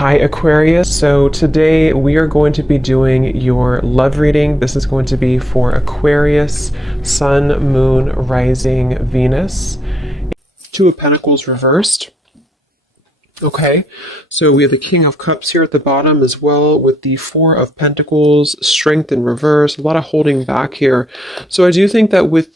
Hi Aquarius, so today we are going to be doing your love reading. This is going to be for Aquarius, Sun, Moon, Rising, Venus. Two of Pentacles reversed. Okay, so we have the King of Cups here at the bottom as well with the Four of Pentacles, Strength in reverse, a lot of holding back here. So I do think that with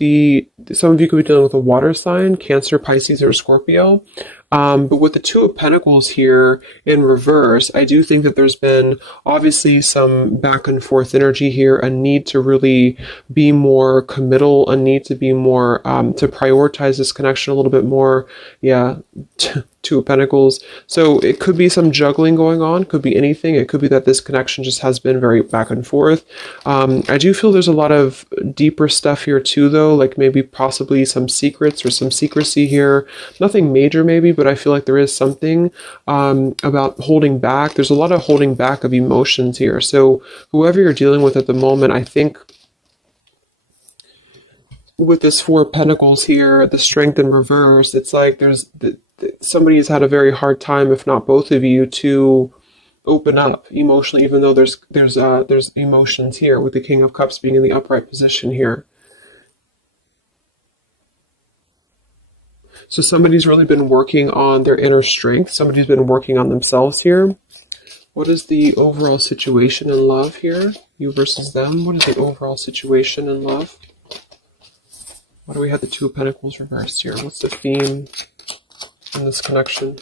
some of you could be dealing with a water sign, Cancer, Pisces, or Scorpio. But with the Two of Pentacles here in reverse, I do think that there's been obviously some back and forth energy here, a need to really be more committal, a need to be more, to prioritize this connection a little bit more. Yeah, Two of Pentacles. So it could be some juggling going on, could be anything. It could be that this connection just has been very back and forth. I do feel there's a lot of deeper stuff here too, though, like maybe possibly some secrets or some secrecy here. Nothing major maybe, but I feel like there is something about holding back. There's a lot of holding back of emotions here. So whoever you're dealing with at the moment, I think with this Four of Pentacles here, the Strength in reverse, it's like somebody has had a very hard time, if not both of you, to open up emotionally, even though there's emotions here with the King of Cups being in the upright position here. So somebody's really been working on their inner strength. Somebody's been working on themselves here. What is the overall situation in love here? You versus them. What is the overall situation in love? Why do we have the Two of Pentacles reversed here? What's the theme in this connection?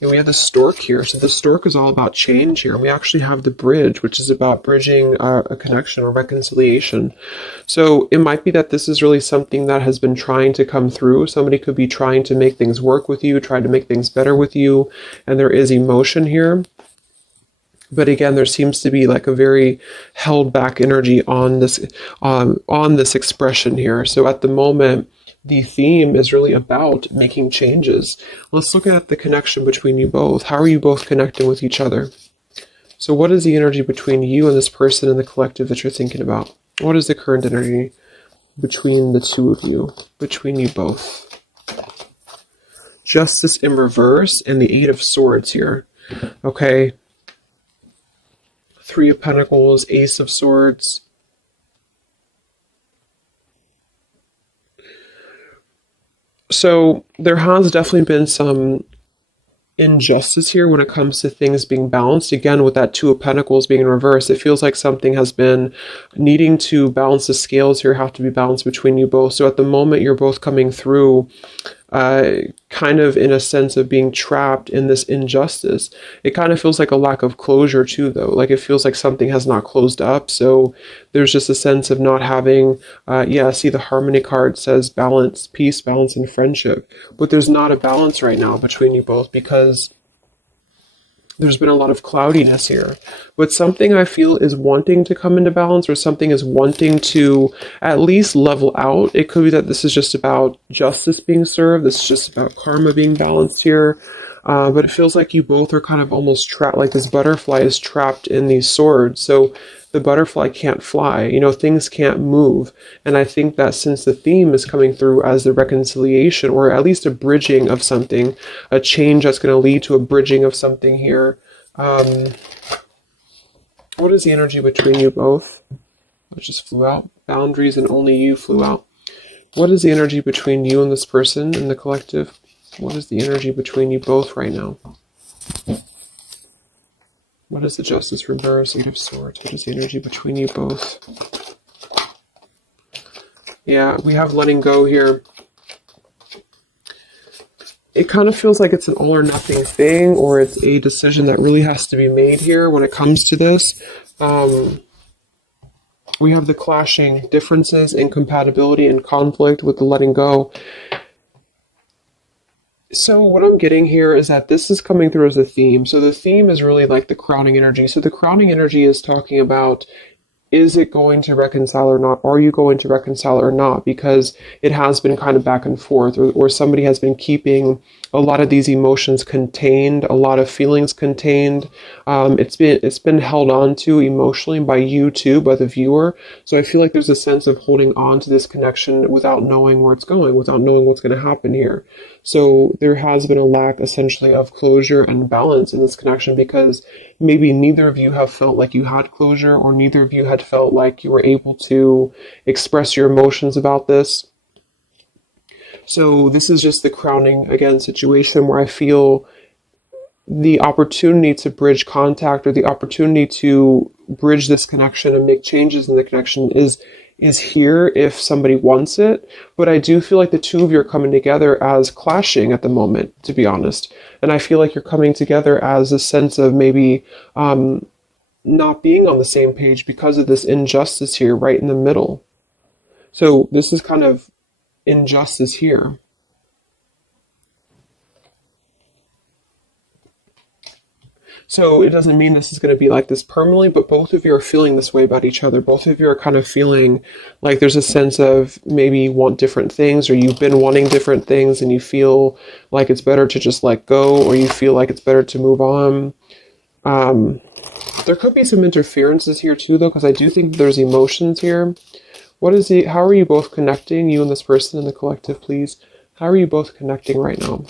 And we have the Stork here. So the Stork is all about change here. We actually have the Bridge, which is about bridging a connection or reconciliation. So it might be that this is really something that has been trying to come through. Somebody could be trying to make things work with you, try to make things better with you. And there is emotion here. But again, there seems to be like a very held back energy on this expression here. So at the moment, the theme is really about making changes. Let's look at the connection between you both. How are you both connecting with each other? So what is the energy between you and this person in the collective that you're thinking about? What is the current energy between the two of you, between you both? Justice in reverse and the Eight of Swords here. Okay. Three of Pentacles, Ace of Swords. So there has definitely been some injustice here when it comes to things being balanced. Again, with that Two of Pentacles being in reverse, it feels like something has been needing to balance. The scales here have to be balanced between you both. So at the moment, you're both coming through kind of in a sense of being trapped in this injustice. It kind of feels like a lack of closure too, though. Like it feels like something has not closed up. So there's just a sense of not having, see the Harmony card says balance, peace, balance, and friendship. But there's not a balance right now between you both because there's been a lot of cloudiness here. But something I feel is wanting to come into balance, or something is wanting to at least level out. It could be that this is just about justice being served. This is just about karma being balanced here. But it feels like you both are kind of almost trapped, like this butterfly is trapped in these swords. So the butterfly can't fly, things can't move. And I think that since the theme is coming through as the reconciliation, or at least a bridging of something, a change that's going to lead to a bridging of something here. What is the energy between you both? It just flew out. Boundaries and only you flew out. What is the energy between you and this person in the collective? What is the energy between you both right now? What is the Justice reverse? Eight of Swords. What is the energy between you both? Yeah, we have letting go here. It kind of feels like it's an all or nothing thing, or it's a decision that really has to be made here when it comes to this. We have the clashing differences, incompatibility, and conflict with the letting go. So what I'm getting here is that this is coming through as a theme. So the theme is really like the crowning energy. So the crowning energy is talking about, is it going to reconcile or not? Are you going to reconcile or not? Because it has been kind of back and forth, or somebody has been keeping a lot of these emotions contained, a lot of feelings contained. It's been held on to emotionally by you too, by the viewer. So I feel like there's a sense of holding on to this connection without knowing where it's going, without knowing what's going to happen here. So there has been a lack essentially of closure and balance in this connection because maybe neither of you have felt like you had closure, or neither of you had felt like you were able to express your emotions about this. So this is just the crowning, again, situation where I feel the opportunity to bridge contact, or the opportunity to bridge this connection and make changes in the connection is here if somebody wants it. But I do feel like the two of you are coming together as clashing at the moment, to be honest. And I feel like you're coming together as a sense of maybe not being on the same page because of this injustice here right in the middle. So this is kind of injustice here. So it doesn't mean this is going to be like this permanently, but both of you are feeling this way about each other. Both of you are kind of feeling like there's a sense of maybe you want different things, or you've been wanting different things and you feel like it's better to just let go, or you feel like it's better to move on. There could be some interferences here too, though, because I do think there's emotions here. How are you both connecting, you and this person in the collective, please? How are you both connecting right now?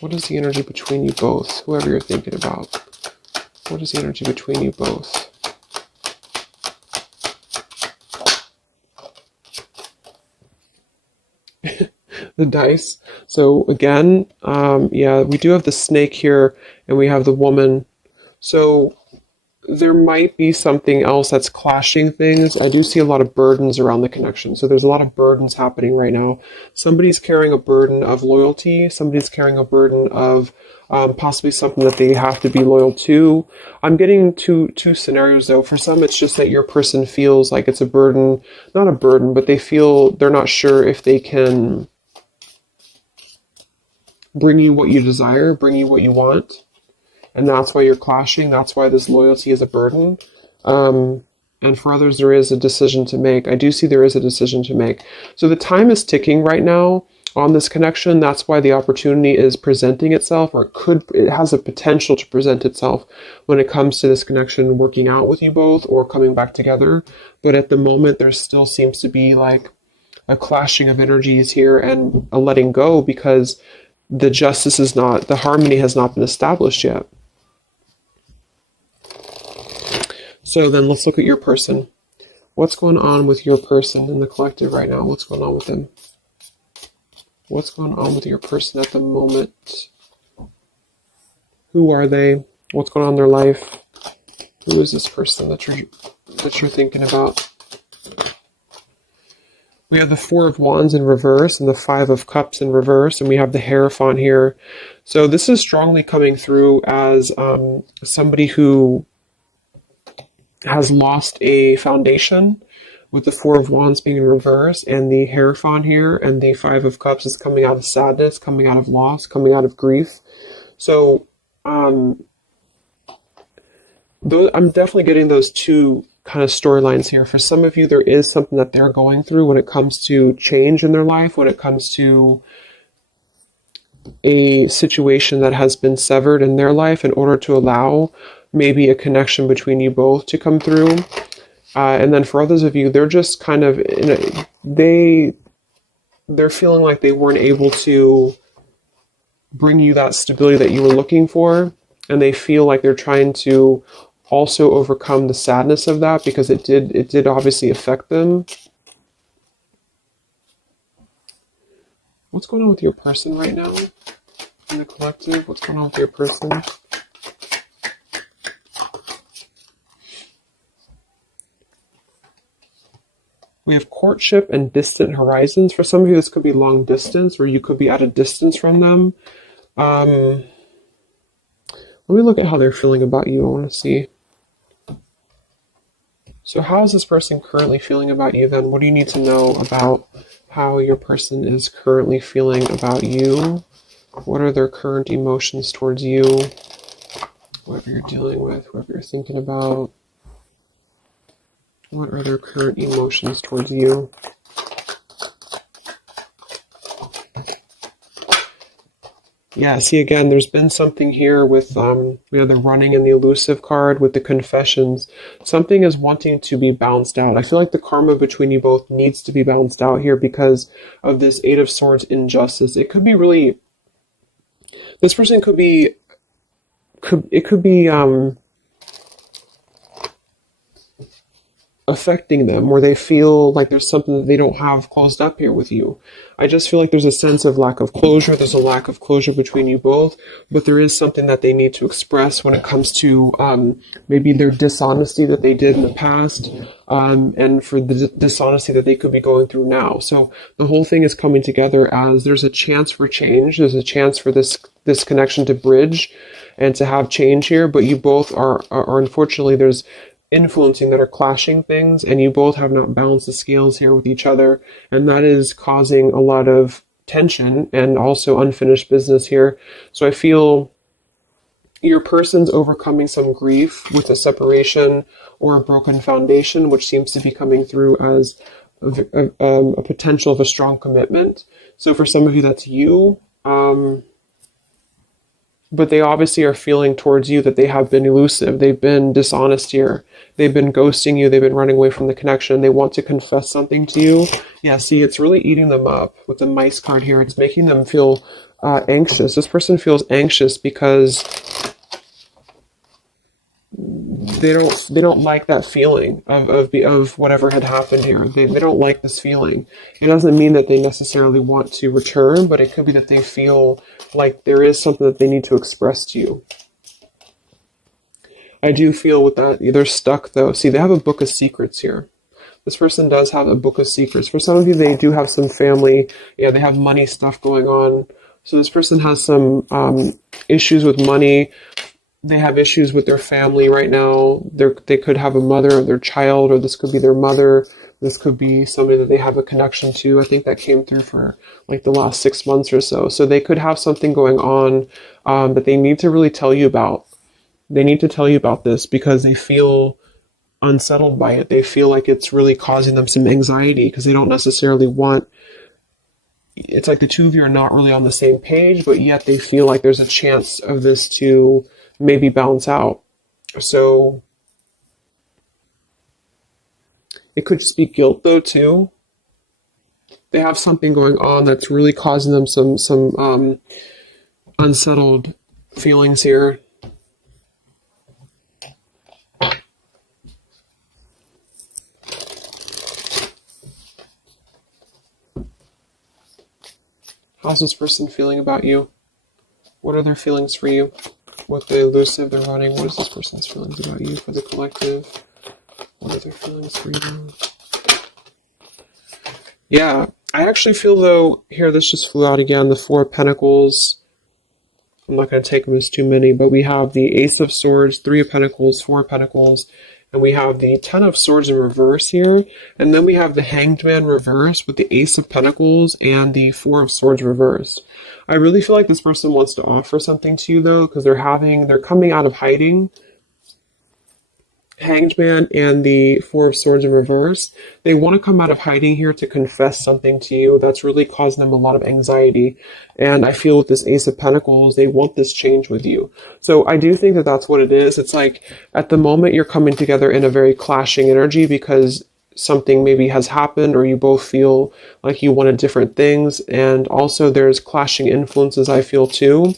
What is the energy between you both, whoever you're thinking about? What is the energy between you both? The dice. So again, yeah, we do have the snake here, and we have the woman. So there might be something else that's clashing things. I do see a lot of burdens around the connection. So there's a lot of burdens happening right now. Somebody's carrying a burden of loyalty. Somebody's carrying a burden of possibly something that they have to be loyal to. I'm getting two scenarios though. For some, it's just that your person feels like it's a burden, not a burden, but they feel they're not sure if they can bring you what you desire, bring you what you want. And that's why you're clashing. That's why this loyalty is a burden. And for others, there is a decision to make. I do see there is a decision to make. So the time is ticking right now on this connection. That's why the opportunity is presenting itself, or it has a potential to present itself when it comes to this connection working out with you both or coming back together. But at the moment, there still seems to be like a clashing of energies here and a letting go, because the harmony has not been established yet. So then let's look at your person. What's going on with your person in the collective right now? What's going on with them? What's going on with your person at the moment? Who are they? What's going on in their life? Who is this person that you're thinking about? We have the Four of Wands in reverse and the Five of Cups in reverse, and we have the Hierophant here. So this is strongly coming through as somebody who has lost a foundation, with the Four of Wands being in reverse, and the Hierophant here, and the Five of Cups is coming out of sadness, coming out of loss, coming out of grief. So I'm definitely getting those two kind of storylines here. For some of you, there is something that they're going through when it comes to change in their life, when it comes to a situation that has been severed in their life in order to allow maybe a connection between you both to come through. And then for others of you, they're just kind of they're feeling like they weren't able to bring you that stability that you were looking for, and they feel like they're trying to also overcome the sadness of that, because it did obviously affect them. What's going on with your person right now in the collective? What's going on with your person? We have courtship and distant horizons. For some of you, this could be long distance, or you could be at a distance from them. Let me look at how they're feeling about you. I want to see. So how is this person currently feeling about you then? What do you need to know about how your person is currently feeling about you? What are their current emotions towards you? Whoever you're dealing with, whoever you're thinking about. What are their current emotions towards you? Yeah, see, again, there's been something here with we have the running and the elusive card with the confessions. Something is wanting to be balanced out. I feel like the karma between you both needs to be balanced out here because of this Eight of Swords injustice. It could be really This person could be, it could be affecting them, where they feel like there's something that they don't have closed up here with you. I just feel like there's a sense of lack of closure. There's a lack of closure between you both, but there is something that they need to express when it comes to maybe their dishonesty that they did in the past, and for the dishonesty that they could be going through now. So the whole thing is coming together as there's a chance for change. There's a chance for this connection to bridge and to have change here, but you both are unfortunately, there's influencing that are clashing things, and you both have not balanced the scales here with each other, and that is causing a lot of tension and also unfinished business here. So I feel your person's overcoming some grief with a separation or a broken foundation, which seems to be coming through as a potential of a strong commitment. So for some of you, that's you. But they obviously are feeling towards you that they have been elusive. They've been dishonest here. They've been ghosting you. They've been running away from the connection. They want to confess something to you. Yeah, see, it's really eating them up with the mice card here. It's making them feel anxious. This person feels anxious because they don't like that feeling of whatever had happened here. They don't like this feeling. It doesn't mean that they necessarily want to return, but it could be that they feel like there is something that they need to express to you. I do feel with that, they're stuck though. See, they have a book of secrets here. This person does have a book of secrets. For some of you, they do have some family. Yeah, they have money stuff going on. So this person has some issues with money. They have issues with their family right now. They could have a mother of their child, or this could be their mother. This could be somebody that they have a connection to. I think that came through for like the last 6 months or so. So they could have something going on that they need to really tell you about. They need to tell you about this because they feel unsettled by it. They feel like it's really causing them some anxiety because they don't necessarily want. It's like the two of you are not really on the same page, but yet they feel like there's a chance of this to maybe balance out. So it could just be guilt though too. They have something going on that's really causing them some unsettled feelings here. How's this person feeling about you? What are their feelings for you? With the elusive, they're running. What is this person's feelings about you for the collective? What are their feelings for you? Yeah, I actually feel though, here, this just flew out again, the Four of Pentacles. I'm not going to take them as too many, but we have the Ace of Swords, Three of Pentacles, Four of Pentacles, and we have the Ten of Swords in reverse here. And then we have the Hanged Man reversed with the Ace of Pentacles and the Four of Swords reversed. I really feel like this person wants to offer something to you though, because they're coming out of hiding. Hanged Man and the Four of Swords in reverse. They want to come out of hiding here to confess something to you that's really causing them a lot of anxiety. And I feel with this Ace of Pentacles, they want this change with you. So I do think that that's what it is. It's like at the moment you're coming together in a very clashing energy because something maybe has happened or you both feel like you wanted different things. And also there's clashing influences, I feel too.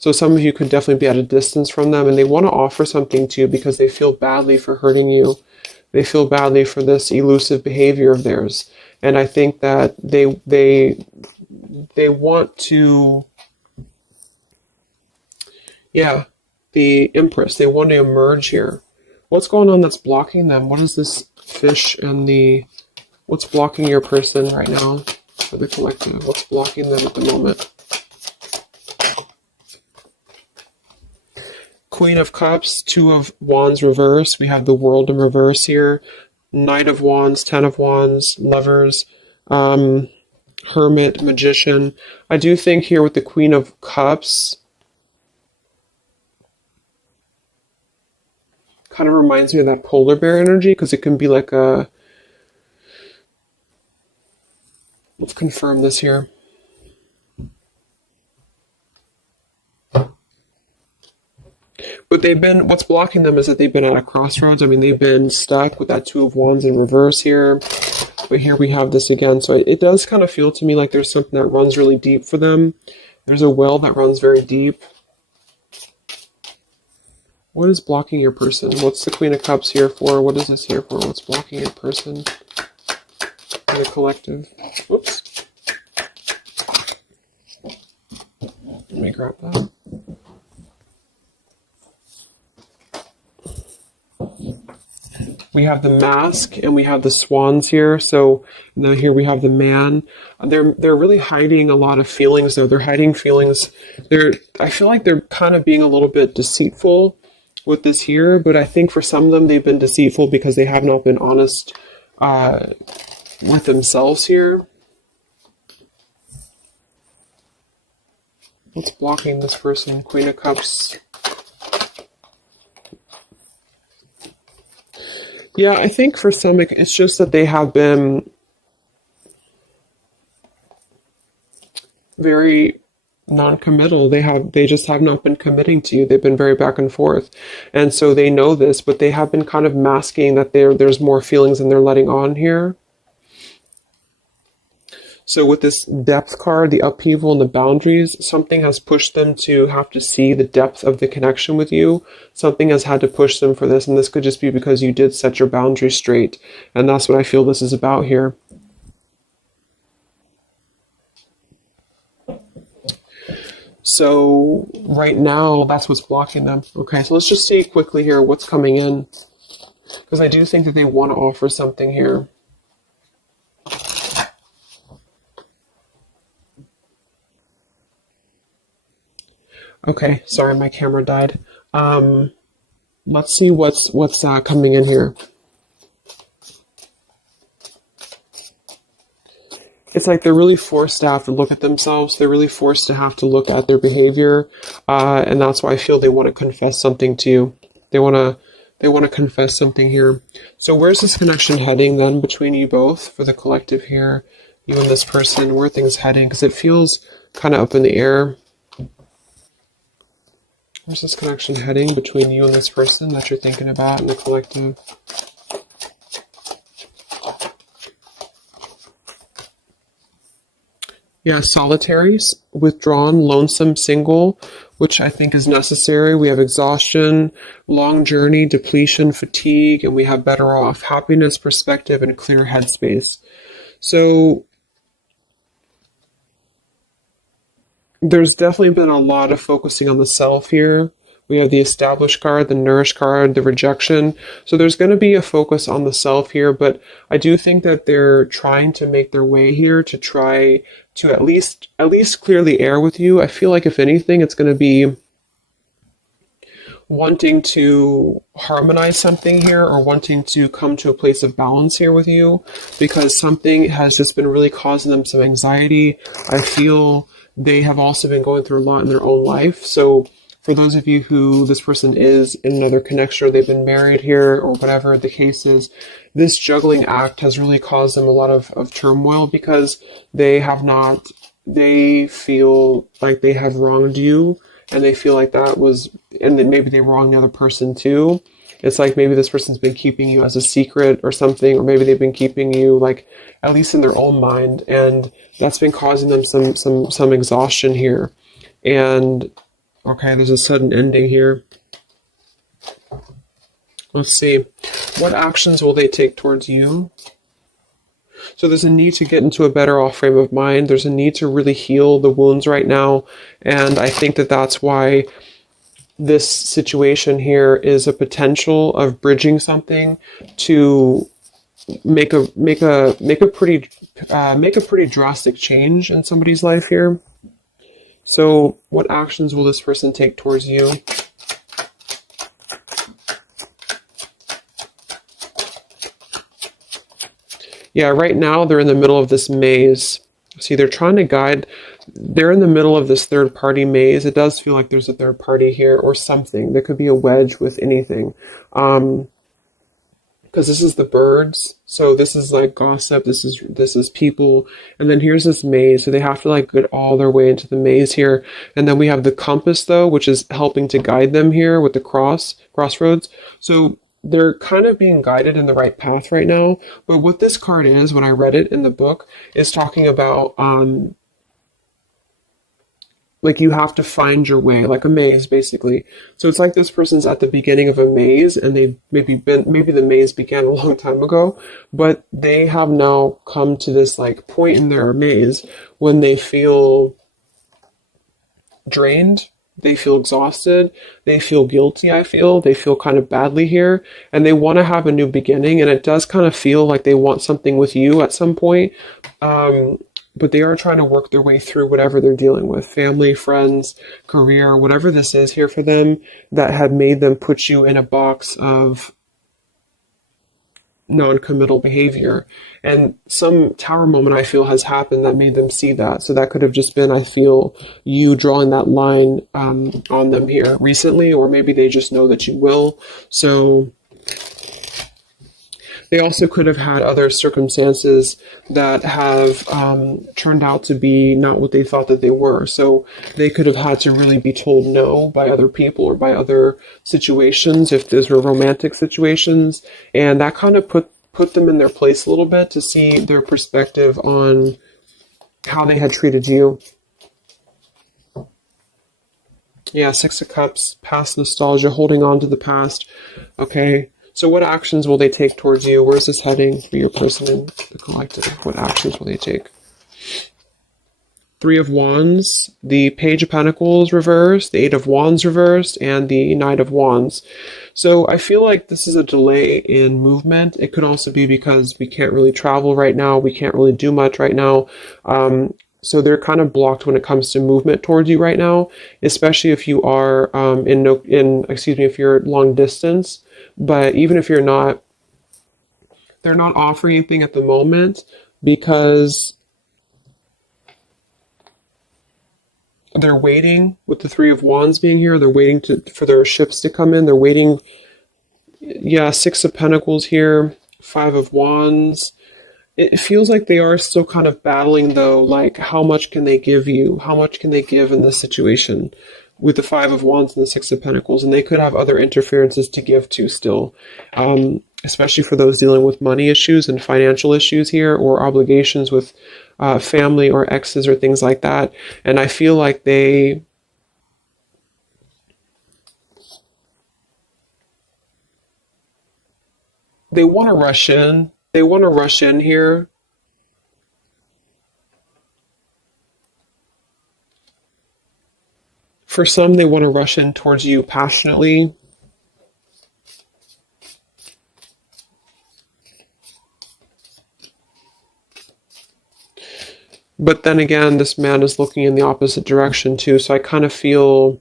So some of you could definitely be at a distance from them and they want to offer something to you because they feel badly for hurting you. They feel badly for this elusive behavior of theirs. And I think that they want to, yeah, the Empress, they want to emerge here. What's going on that's blocking them? What is this fish and what's blocking your person right now for the collective? What's blocking them at the moment? Queen of Cups, Two of Wands reverse. We have the World in reverse here. Knight of Wands, Ten of Wands, Lovers, Hermit, Magician. I do think here with the Queen of Cups, kind of reminds me of that polar bear energy because it can be like a... Let's confirm this here. But what's blocking them is that they've been at a crossroads. I mean, they've been stuck with that Two of Wands in reverse here. But here we have this again. So it does kind of feel to me like there's something that runs really deep for them. There's a well that runs very deep. What is blocking your person? What's the Queen of Cups here for? What is this here for? What's blocking your person? The collective. Whoops. Let me grab that. We have the Mask and we have the Swans here. So now here we have the Man. They're really hiding a lot of feelings though. They're hiding feelings. I feel like they're kind of being a little bit deceitful with this here, but I think for some of them they've been deceitful because they have not been honest with themselves here. What's blocking this person? Queen of Cups. Yeah, I think for some it's just that they have been very non-committal. They just have not been committing to you. They've been very back and forth. And so they know this, but they have been kind of masking that there's more feelings than they're letting on here. So with this depth card, the upheaval and the boundaries, something has pushed them to have to see the depth of the connection with you. Something has had to push them for this, and this could just be because you did set your boundaries straight. And that's what I feel this is about here. So right now, that's what's blocking them. Okay, so let's just see quickly here what's coming in. Because I do think that they want to offer something here. Okay, sorry, my camera died. Let's see what's coming in here. It's like they're really forced to have to look at themselves. They're really forced to have to look at their behavior, and that's why I feel they want to confess something to you. They want to confess something here. So where's this connection heading then between you both for the collective here, you and this person? Where are things heading? Because it feels kind of up in the air. Where's this connection heading between you and this person that you're thinking about in the collective? Yeah, solitary, withdrawn, lonesome, single, which I think is necessary. We have exhaustion, long journey, depletion, fatigue, and we have better off, happiness, perspective, and clear headspace. So there's definitely been a lot of focusing on the self here. We have the established card, the nourished card, the rejection. So there's going to be a focus on the self here, but I do think that they're trying to make their way here to try to at least clear the air with you. I feel like if anything, it's going to be wanting to harmonize something here or wanting to come to a place of balance here with you because something has just been really causing them some anxiety. I feel they have also been going through a lot in their own life. So for those of you who this person is in another connection or they've been married here or whatever the case is, this juggling act has really caused them a lot of turmoil because they feel like they have wronged you and they feel like that was, and then maybe they wronged the other person too. It's like maybe this person's been keeping you as a secret or something, or maybe they've been keeping you like at least in their own mind, and that's been causing them some exhaustion here. And okay, there's a sudden ending here. Let's see. What actions will they take towards you? So there's a need to get into a better off frame of mind. There's a need to really heal the wounds right now. And I think that that's why this situation here is a potential of bridging something to make a pretty drastic change in somebody's life here. So what actions will this person take towards you? Yeah, right now they're in the middle of this maze. See, they're trying to guide. They're in the middle of this third party maze. It does feel like there's a third party here or something. There could be a wedge with anything. Because this is the birds. So this is like gossip. This is people. And then here's this maze. So they have to like get all their way into the maze here. And then we have the compass though, which is helping to guide them here with the crossroads. So they're kind of being guided in the right path right now. But what this card is, when I read it in the book, is talking about like you have to find your way, like a maze basically. So it's like this person's at the beginning of a maze, and they've maybe the maze began a long time ago, but they have now come to this like point in their maze when they feel drained, they feel exhausted, they feel guilty, they feel kind of badly here, and they want to have a new beginning, and it does kind of feel like they want something with you at some point. But they are trying to work their way through whatever they're dealing with, family, friends, career, whatever this is here for them that had made them put you in a box of non-committal behavior. And some tower moment I feel has happened that made them see that. So that could have just been, I feel, you drawing that line on them here recently, or maybe they just know that you will. So they also could have had other circumstances that have turned out to be not what they thought that they were. So they could have had to really be told no by other people or by other situations, if those were romantic situations. And that kind of put them in their place a little bit to see their perspective on how they had treated you. Yeah, Six of Cups, past nostalgia, holding on to the past. Okay. So what actions will they take towards you? Where's this heading for your person in the collective? What actions will they take? Three of Wands, the Page of Pentacles reversed, the Eight of Wands reversed, and the Knight of Wands. So I feel like this is a delay in movement. It could also be because we can't really travel right now. We can't really do much right now. So they're kind of blocked when it comes to movement towards you right now, especially if you are if you're long distance. But even if you're not, they're not offering anything at the moment because they're waiting with the Three of Wands being here. They're waiting for their ships to come in. They're waiting. Yeah, Six of Pentacles here, Five of Wands. It feels like they are still kind of battling though, like how much can they give you? How much can they give in this situation? With the Five of Wands and the Six of Pentacles, and they could have other interferences to give to still, especially for those dealing with money issues and financial issues here, or obligations with family or exes or things like that. And I feel like they want to rush in. They want to rush in here. For some, they want to rush in towards you passionately. But then again, this man is looking in the opposite direction too. So I kind of feel,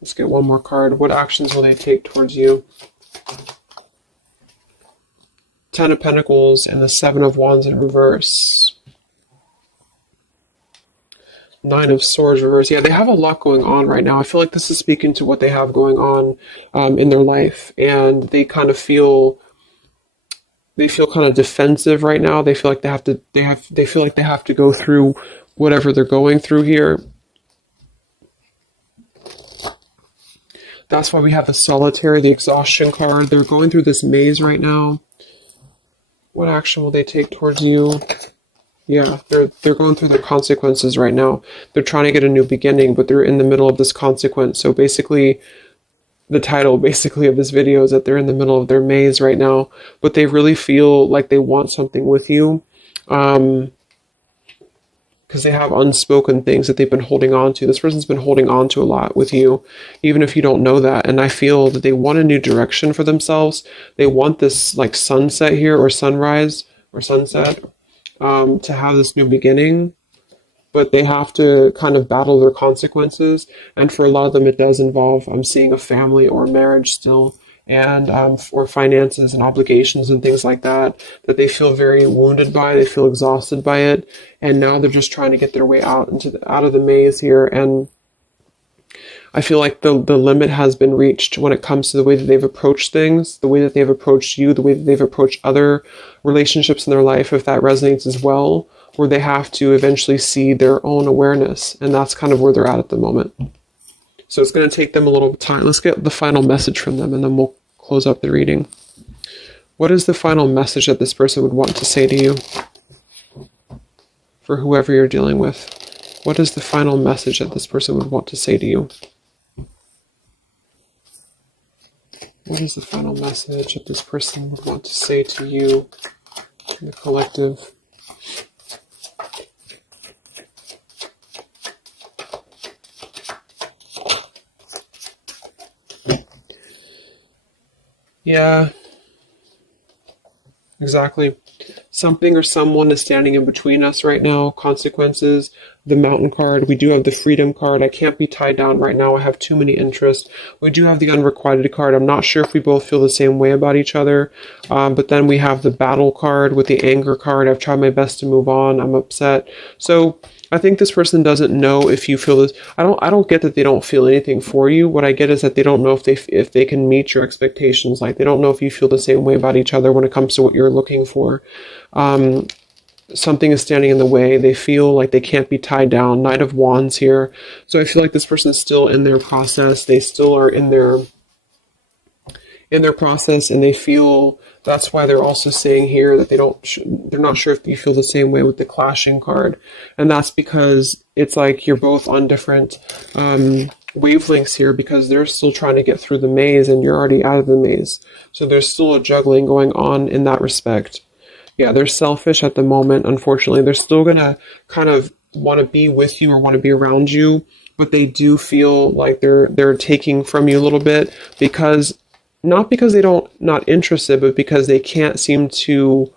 let's get one more card. What actions will they take towards you? Ten of Pentacles and the Seven of Wands in reverse. Nine of Swords reverse. Yeah, they have a lot going on right now. I feel like this is speaking to what they have going on in their life, and they kind of feel kind of defensive right now. They feel like they feel like they have to go through whatever they're going through here. That's why we have the Solitary, the exhaustion card. They're going through this maze right now. What action will they take towards you? Yeah, they're going through their consequences right now. They're trying to get a new beginning, but they're in the middle of this consequence. So basically, the title basically of this video is that they're in the middle of their maze right now, but they really feel like they want something with you, because they have unspoken things that they've been holding on to. This person's been holding on to a lot with you, even if you don't know that. And I feel that they want a new direction for themselves. They want this like sunset here, or sunrise, or sunset. To have this new beginning, but they have to kind of battle their consequences. And for a lot of them, it does involve, I'm seeing a family or marriage still, and or finances and obligations and things like that, that they feel very wounded by, they feel exhausted by it, and now they're just trying to get their way out out of the maze here. And I feel like the limit has been reached when it comes to the way that they've approached things, the way that they've approached you, the way that they've approached other relationships in their life, if that resonates as well, where they have to eventually see their own awareness. And that's kind of where they're at the moment. So it's going to take them a little time. Let's get the final message from them, and then we'll close up the reading. What is the final message that this person would want to say to you? For whoever you're dealing with. What is the final message that this person would want to say to you? What is the final message that this person would want to say to you in the collective? Yeah, exactly. Something or someone is standing in between us right now. Consequences. The Mountain card. We do have the Freedom card. I can't be tied down right now. I have too many interests. We do have the Unrequited card. I'm not sure if we both feel the same way about each other. But then we have the Battle card with the Anger card. I've tried my best to move on. I'm upset. So I think this person doesn't know if you feel this. I don't get that they don't feel anything for you. What I get is that they don't know if they can meet your expectations. Like, they don't know if you feel the same way about each other when it comes to what you're looking for. Something is standing in the way. They feel like they can't be tied down. Knight of Wands here. So I feel like this person is still in their process. They still are in their process, and they feel, that's why they're also saying here that they're not sure if you feel the same way with the Clashing card. And that's because it's like you're both on different wavelengths here, because they're still trying to get through the maze and you're already out of the maze. So there's still a juggling going on in that respect. Yeah, they're selfish at the moment, unfortunately. They're still going to kind of want to be with you or want to be around you, but they do feel like they're taking from you a little bit, because not because they not interested, but because they can't seem to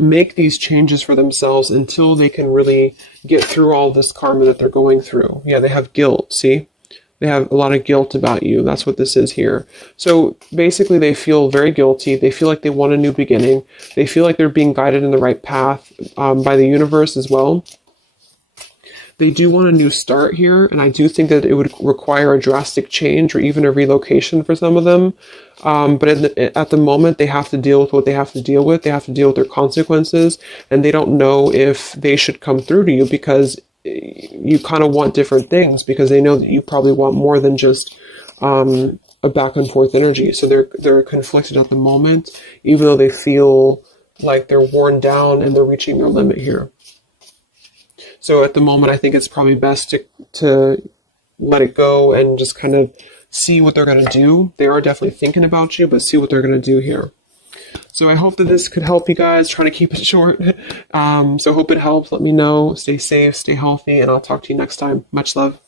make these changes for themselves until they can really get through all this karma that they're going through. Yeah, they have guilt, see? They have a lot of guilt about you. That's what this is here. So basically they feel very guilty. They feel like they want a new beginning. They feel like they're being guided in the right path by the universe as well. They do want a new start here, and I do think that it would require a drastic change or even a relocation for some of them. But at the moment, they have to deal with what they have to deal with. They have to deal with their consequences, and they don't know if they should come through to you, because you kind of want different things, because they know that you probably want more than just a back and forth energy. So they're conflicted at the moment, even though they feel like they're worn down and they're reaching their limit here. So at the moment, I think it's probably best to let it go and just kind of see what they're going to do. They are definitely thinking about you, but see what they're going to do here. So I hope that this could help you guys. Trying to keep it short. So hope it helps. Let me know. Stay safe, stay healthy, and I'll talk to you next time. Much love.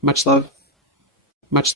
Much love. Much